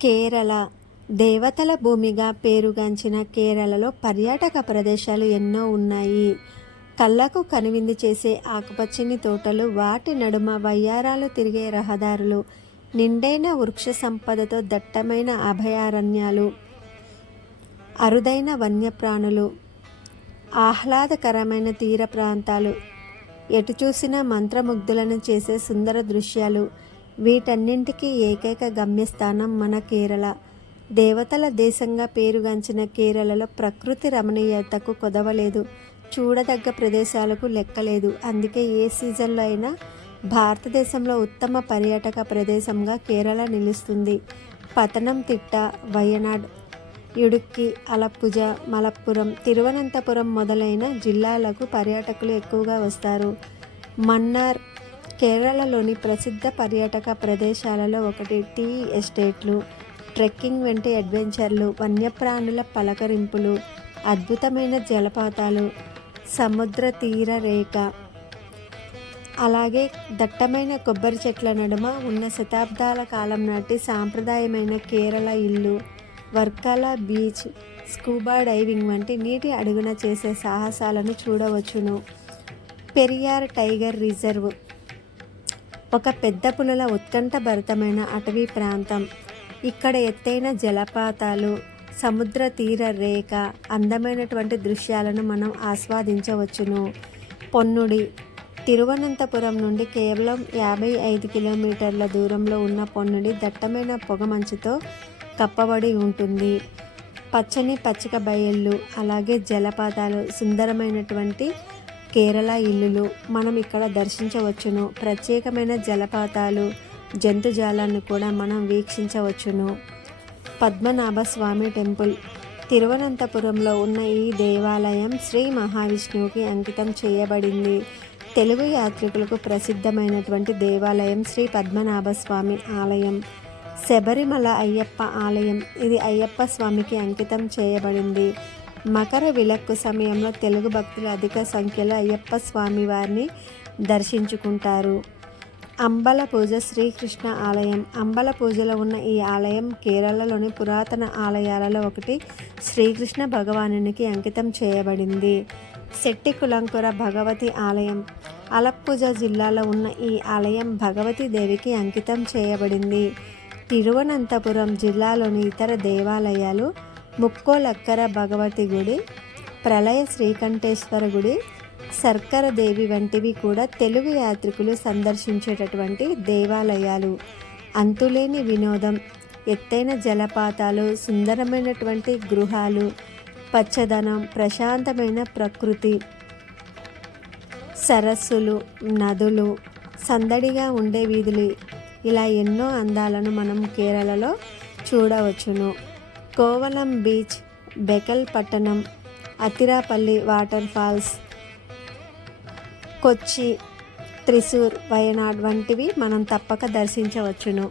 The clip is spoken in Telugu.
కేరళ దేవతల భూమిగా పేరుగాంచిన కేరళలో పర్యాటక ప్రదేశాలు ఎన్నో ఉన్నాయి. కళ్ళకు కనువిందు చేసే ఆకుపచ్చని తోటలు, వాటి నడుమ వయ్యారాలు తిరిగే రహదారులు, నిండైన వృక్ష సంపదతో దట్టమైన అభయారణ్యాలు, అరుదైన వన్యప్రాణులు, ఆహ్లాదకరమైన తీర ప్రాంతాలు, ఎటు చూసినా మంత్రముగ్ధులను చేసే సుందర దృశ్యాలు, వీటన్నింటికీ ఏకైక గమ్యస్థానం మన కేరళ. దేవతల దేశంగా పేరుగాంచిన కేరళలో ప్రకృతి రమణీయతకు కొదవలేదు, చూడదగ్గ ప్రదేశాలకు లెక్కలేదు. అందుకే ఏ సీజన్లో అయినా భారతదేశంలో ఉత్తమ పర్యాటక ప్రదేశంగా కేరళ నిలుస్తుంది. పతనంతిట్ట, వయనాడ్, ఇడుక్కి, అలప్పుజ, మలప్పురం, తిరువనంతపురం మొదలైన జిల్లాలకు పర్యాటకులు ఎక్కువగా వస్తారు. మన్నార్ కేరళలోని ప్రసిద్ధ పర్యాటక ప్రదేశాలలో ఒకటి. టీ ఎస్టేట్లు, ట్రెక్కింగ్ వెంట అడ్వెంచర్లు, వన్యప్రాణుల పలకరింపులు, అద్భుతమైన జలపాతాలు, సముద్ర తీర రేఖ, అలాగే దట్టమైన కొబ్బరి చెట్ల నడుమ ఉన్న శతాబ్దాల కాలం నాటి సాంప్రదాయమైన కేరళ ఇల్లు, వర్కల బీచ్, స్కూబా డైవింగ్ వంటి నీటి అడుగున చేసే సాహసాలను చూడవచ్చును. పెరియార్ టైగర్ రిజర్వ్ ఒక పెద్ద పులుల ఉత్కంఠభరితమైన అటవీ ప్రాంతం. ఇక్కడ ఎత్తైన జలపాతాలు, సముద్ర తీర రేఖ, అందమైనటువంటి దృశ్యాలను మనం ఆస్వాదించవచ్చును. పొన్నుడి తిరువనంతపురం నుండి కేవలం 55 కిలోమీటర్ల దూరంలో ఉన్న పొన్నుడి దట్టమైన పొగమంచుతో కప్పబడి ఉంటుంది. పచ్చని పచ్చిక బయళ్ళు, అలాగే జలపాతాలు, సుందరమైనటువంటి కేరళ ఇల్లులు మనం ఇక్కడ దర్శించవచ్చును. ప్రత్యేకమైన జలపాతాలు, జంతుజాలాన్ని కూడా మనం వీక్షించవచ్చును. పద్మనాభస్వామి టెంపుల్ తిరువనంతపురంలో ఉన్న ఈ దేవాలయం శ్రీ మహావిష్ణువుకి అంకితం చేయబడింది. తెలుగు యాత్రికులకు ప్రసిద్ధమైనటువంటి దేవాలయం శ్రీ పద్మనాభస్వామి ఆలయం. శబరిమల అయ్యప్ప ఆలయం, ఇది అయ్యప్ప స్వామికి అంకితం చేయబడింది. మకర విలక్కు సమయంలో తెలుగు భక్తులు అధిక సంఖ్యలో అయ్యప్ప స్వామి వారిని దర్శించుకుంటారు. అంబల పూజ శ్రీకృష్ణ ఆలయం. అంబల పూజలో ఉన్న ఈ ఆలయం కేరళలోని పురాతన ఆలయాలలో ఒకటి. శ్రీకృష్ణ భగవానునికి అంకితం చేయబడింది. శెట్టి కులంకుర భగవతి ఆలయం. అలప్పుజ జిల్లాలో ఉన్న ఈ ఆలయం భగవతి దేవికి అంకితం చేయబడింది. తిరువనంతపురం జిల్లాలోని ఇతర దేవాలయాలు ముక్కోలక్కర భగవతి గుడి, ప్రళయ శ్రీకంఠేశ్వర గుడి, సర్కర దేవి వంటివి కూడా తెలుగు యాత్రికులు సందర్శించేటటువంటి దేవాలయాలు. అంతులేని వినోదం, ఎత్తైన జలపాతాలు, సుందరమైనటువంటి గృహాలు, పచ్చదనం, ప్రశాంతమైన ప్రకృతి, సరస్సులు, నదులు, సందడిగా ఉండే వీధులు, ఇలా ఎన్నో అందాలను మనం కేరళలో చూడవచ్చును. కోవలం బీచ్, బెకల్ పట్టణం, అతిరాపల్లి వాటర్ ఫాల్స్, కొచ్చి, త్రిశూర్, వయనాడ్ వంటివి మనం తప్పక దర్శించవచ్చును.